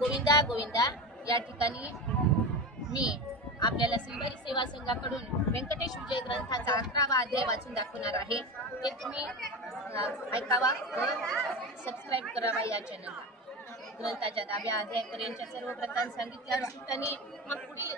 गोविंदा गोविंदा या ठिकाणी मी आपल्याला श्रीवारी सेवा संघाकडून व्यंकटेश विजय ग्रंथाचा 11वा अध्याय वाचून दाखवणार आहे। ते तुम्ही ऐकावा व सबस्क्राईब करावा या चॅनलला। ग्रंथाच्या 10व्या अध्यायापर्यंतच्या सर्व व्रतांत सांगितल्यावर सूतांनी मग पुढील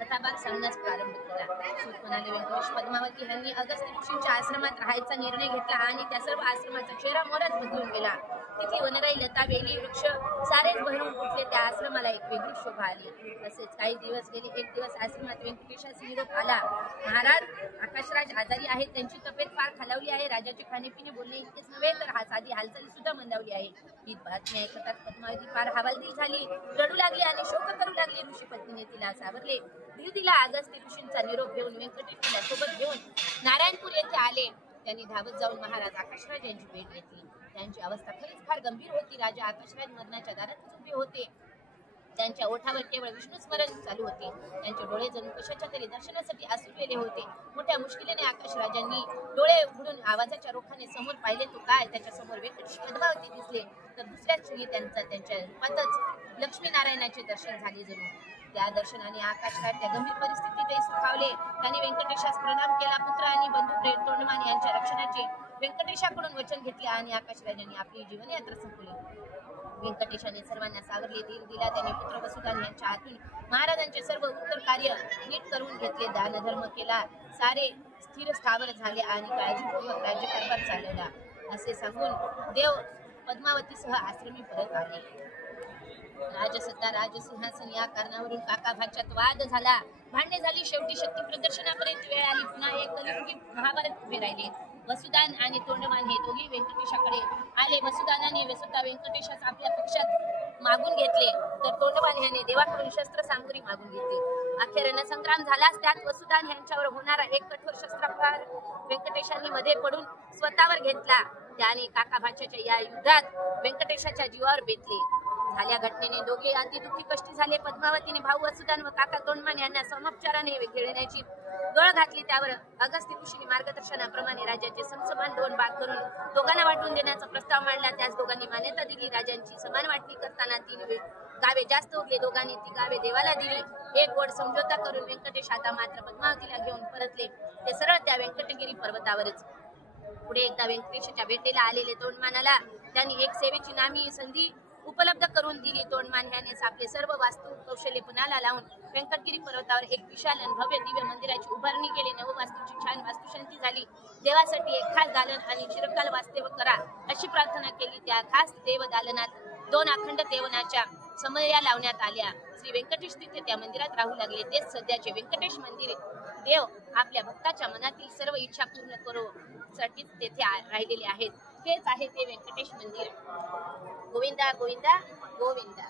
कथाभाग सांगण्यास प्रारंभ केला। सूत म्हणाले, व्यंकटेश पद्मावती यांनी अगस्त्य ऋषींच्या आश्रमात राहायचा निर्णय घेतला आणि त्या सर्व आश्रमाचा चेहरा मोहराच बदलून गेला। तिथली वनराई, लता, वेली, वृक्ष सारेच भरून उठले। त्या आश्रमाला एक वेगळी शोभा आली। तसेच काही दिवस गेले। एक दिवस आश्रमात व्यंकटेशाचा निरोप आला। महाराज, आकाशराज आजारी आहेत, त्यांची तब्येत फार खालावली आहे। राजाचे खाणेपिणे बोलणे इतकेच नव्हे तर साधी हालचाली सुद्धा मंदावली आहे। ही बातमी ऐकताच पद्मावती फार हवालदिल झाली, रडू लागली आणि शोक करू लागली। ऋषीपत्नीने तिला सावरले। दिला अगस्त्य ऋषींचा निरोप घेऊन व्यंकटेश तिला सोबत घेऊन नारायणपूर येथे आले। त्यांनी धावत जाऊन महाराज आकाशराज यांची भेट घेतली। त्यांची अवस्था खरीच फार गंभीर होती। राजा आकाशराज मरणाच्या दारातच उभे होते। त्यांच्या ओठावर केवळ विष्णू स्मरण चालू होते। त्यांचे डोळे जणू कशाच्या तरी दर्शनासाठी आसुरलेले होते। मोठ्या मुश्किलीने आकाशराजांनी डोळे उघडून आवाजाच्या रोखाने समोर पाहिले तो काय, त्याच्या समोर व्यंकटेश पद्मावती दिसले। तर दुसऱ्याच क्षणी त्यांच्या रूपातच लक्ष्मीनारायणाचे दर्शन झाले। जणू त्या दर्शनाने आकाशराज त्या गंभीर परिस्थितीतही सुखावले। त्यांनी व्यंकटेशास प्रणाम केला। पुत्र आणि बंधू तोंडमान यांच्या रक्षणाचे व्यंकटेशाकडून वचन घेतले आणि आकाशराजांनी आपली जीवनयात्रा संपवली। व्यंकटेशाने सर्वांना सावरले, धीर दिला। त्यांनी पुत्र वसुदान यांच्या हातून महाराजांचे सर्व उत्तर कार्य नीट करून घेतले, दानधर्म केला, सारे स्थिर स्थावर झाले आणि काळजीपूर्वक राज्यकारभार चालवला। असे सांगून देव पद्मावतीसह आश्रमी परत आले। राजसत्ता, राजसिंहासन या कारणावरून काका भाच्यात वाद झाला, भांडणे झाली। शेवटी शक्ती प्रदर्शनापर्यंत वेळ आली। पुन्हा एक कलियुगी महाभारत उभे राहिले। वसुदान आणि तोंडमान हे दोघी व्यंकटेशाकडे आले। वसुदानाने स्वतः व्यंकटेशास आपल्या पक्षात मागून घेतले, तर तोंडमान याने देवाकडून शस्त्र सामग्री मागून घेतली। अखेर रणसंग्राम झालाच। त्यात वसुदान यांच्यावर होणारा एक कठोर शस्त्रप्रहार व्यंकटेशांनी मध्ये पडून स्वतःवर घेतला। त्याने काका भाच्याच्या या युद्धात व्यंकटेशाच्या जीवावर बेतले। झाल्या घटनेने दोघे अति दुःखी कष्टी झाले। पद्मावतीने भाऊ वसुदान व काका तोंडमान यांना समोपचाराने घेण्याची गळ घातली। त्यावर अगस्त्य ऋषीने मार्गदर्शनाप्रमाणे राज्याचे समसमान 2 भाग करून दोघांना वाटून देण्याचा प्रस्ताव मांडला। त्यास दोघांनी मान्यता दिली। राजांची समान वाटणी करताना 3 गावे जास्त उरले। दोघांनी ती गावे देवाला दिली। एक गोड समझोता करून व्यंकटेश आता मात्र पद्मावतीला घेऊन परतले, ते सरळ त्या व्यंकटगिरी पर्वतावरच। पुढे एकदा व्यंकटेशाच्या भेटीला आलेले तोंडमानाला त्यांनी एक सेवेची नामी संधी उपलब्ध करून दिली। तोंडमान ह्यानेच आपले सर्व वास्तू कौशल्य पणाला लावून व्यंकटगिरी पर्वतावर एक विशाल आणि भव्य दिव्य मंदिराची उभारणी केली। नववास्तूची छान वास्तुशांती झाली। देवासाठी एक खास दालन आणि चिरकाल वास्तव्य करा अशी प्रार्थना केली। त्या खास देव दालनात 2 अखंड देवनाच्या समया लावण्यात आल्या। श्री व्यंकटेश तिथे त्या मंदिरात राहू लागले। तेच सध्याचे व्यंकटेश मंदिर। देव आपल्या भक्ताच्या मनातील सर्व इच्छा पूर्ण करो साठी तेथे राहिलेले आहेत। हेच आहे ते व्यंकटेश मंदिर। गोविंदा गोविंदा गोविंदा।